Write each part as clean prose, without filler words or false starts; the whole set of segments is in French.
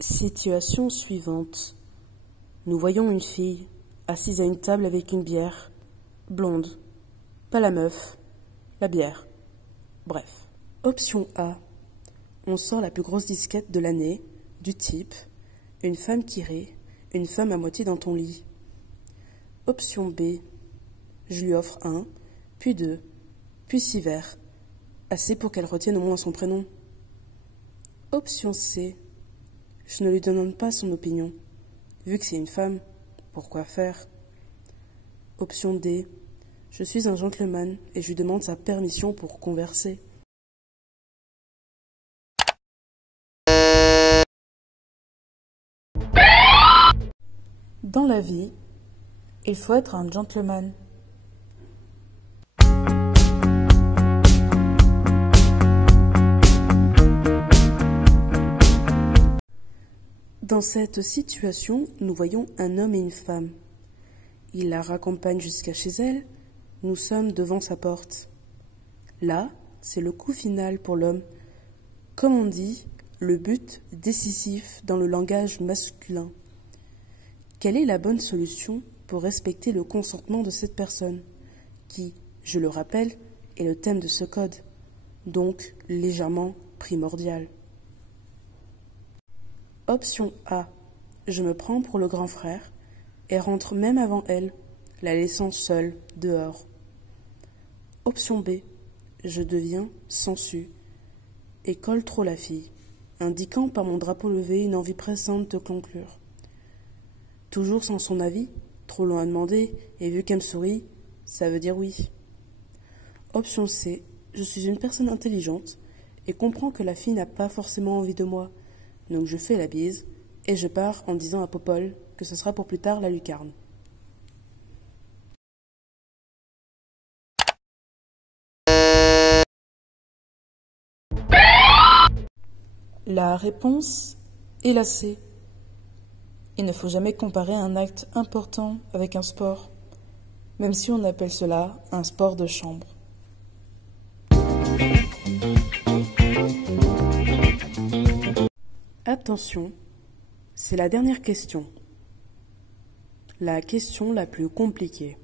Situation suivante. Nous voyons une fille, assise à une table avec une bière, blonde. Pas la meuf, la bière. Bref. Option A. On sort la plus grosse disquette de l'année, du type une femme qui rit, une femme à moitié dans ton lit. Option B. Je lui offre un, puis deux, puis 6 verres. Assez pour qu'elle retienne au moins son prénom. Option C. Je ne lui demande pas son opinion. Vu que c'est une femme, pourquoi faire? Option D. Je suis un gentleman et je lui demande sa permission pour converser. Dans la vie, il faut être un gentleman. Dans cette situation, nous voyons un homme et une femme. Il la raccompagne jusqu'à chez elle, nous sommes devant sa porte. Là, c'est le coup final pour l'homme. Comme on dit, le but décisif dans le langage masculin. Quelle est la bonne solution pour respecter le consentement de cette personne, qui, je le rappelle, est le thème de ce code, donc légèrement primordial? Option A. Je me prends pour le grand frère et rentre même avant elle, la laissant seule dehors. Option B. Je deviens sensu et colle trop la fille, indiquant par mon drapeau levé une envie pressante de conclure. Toujours sans son avis, trop long à demander, et vu qu'elle me sourit, ça veut dire oui. Option C. Je suis une personne intelligente et comprends que la fille n'a pas forcément envie de moi. Donc je fais la bise et je pars en disant à Popol que ce sera pour plus tard la lucarne. La réponse est la C. Il ne faut jamais comparer un acte important avec un sport, même si on appelle cela un sport de chambre. Attention, c'est la dernière question. La question la plus compliquée.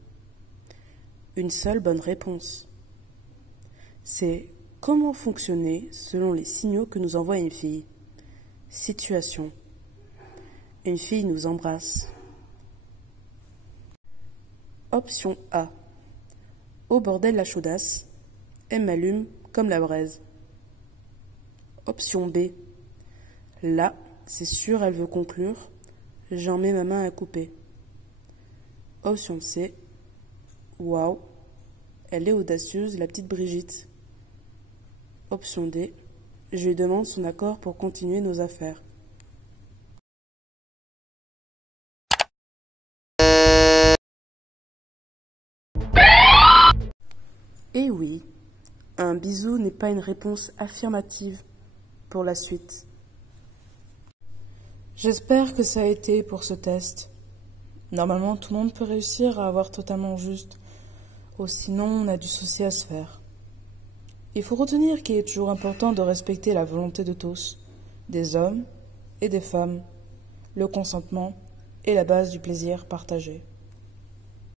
Une seule bonne réponse. C'est comment fonctionner selon les signaux que nous envoie une fille. Situation. Une fille nous embrasse. Option A. Au bordel la chaudasse, elle m'allume comme la braise. Option B. Là, c'est sûr, elle veut conclure. J'en mets ma main à couper. Option C. Waouh, elle est audacieuse, la petite Brigitte. Option D. Je lui demande son accord pour continuer nos affaires. Et oui, un bisou n'est pas une réponse affirmative pour la suite. J'espère que ça a été pour ce test. Normalement, tout le monde peut réussir à avoir totalement juste. Ou sinon, on a du souci à se faire. Il faut retenir qu'il est toujours important de respecter la volonté de tous, des hommes et des femmes. Le consentement est la base du plaisir partagé.